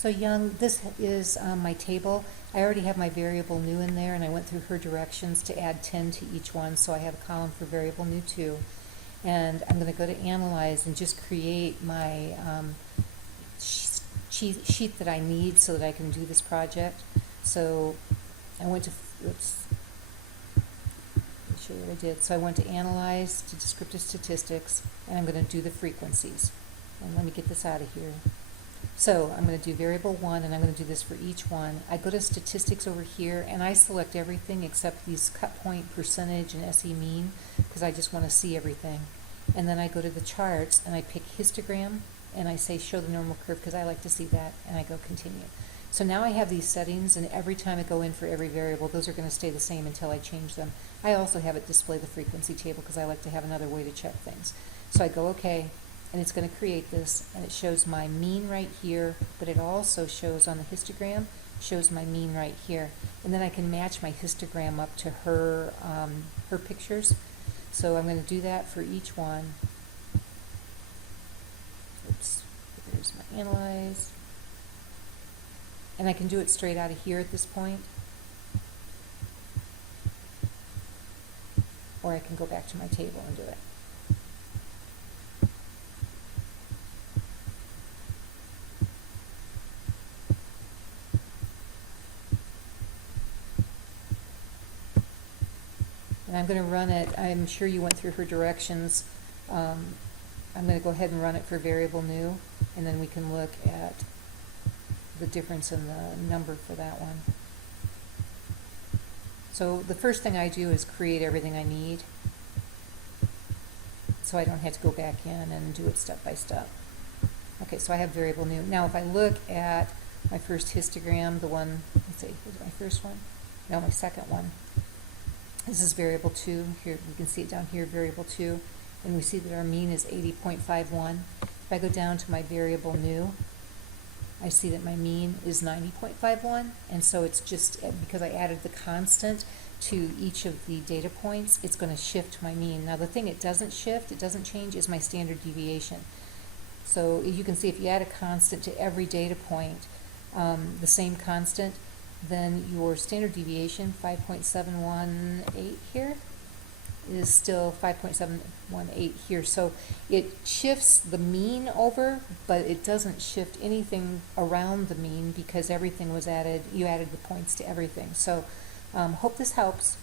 So Young, this is my table. I already have my variable new in there, and I went through her directions to add 10 to each one, so I have a column for variable new 2. And I'm going to go to Analyze and just create my sheet that I need so that I can do this project. So I went to, oops, let me show you what I did. So I went to Analyze, to Descriptive Statistics, and I'm going to do the frequencies. And let me get this out of here. So I'm going to do variable 1, and I'm going to do this for each one. I go to statistics over here, and I select everything except these cut point, percentage, and SE mean, because I just want to see everything. And then I go to the charts, and I pick histogram, and I say show the normal curve, because I like to see that, and I go continue. So now I have these settings, and every time I go in for every variable, those are going to stay the same until I change them. I also have it display the frequency table, because I like to have another way to check things. So I go OK. And it's going to create this, and it shows my mean right here, but it also shows on the histogram, shows my mean right here. And then I can match my histogram up to her, her pictures. So I'm going to do that for each one. Oops, there's my Analyze. And I can do it straight out of here at this point. Or I can go back to my table and do it. And I'm going to run it. I'm sure you went through her directions. I'm going to go ahead and run it for variable new, and then we can look at the difference in the number for that one. So the first thing I do is create everything I need, so I don't have to go back in and do it step by step. Okay, so I have variable new. Now if I look at my first histogram, the one, let's see, was it my first one? No, my second one. This is variable 2. Here we can see it down here, variable 2, and we see that our mean is 80.51. If I go down to my variable new, I see that my mean is 90.51, and so it's just because I added the constant to each of the data points, it's going to shift my mean. Now the thing it doesn't shift, it doesn't change, is my standard deviation. So you can see if you add a constant to every data point, the same constant, then your standard deviation, 5.718 here, is still 5.718 here. So it shifts the mean over, but it doesn't shift anything around the mean because everything was added, you added the points to everything. So hope this helps.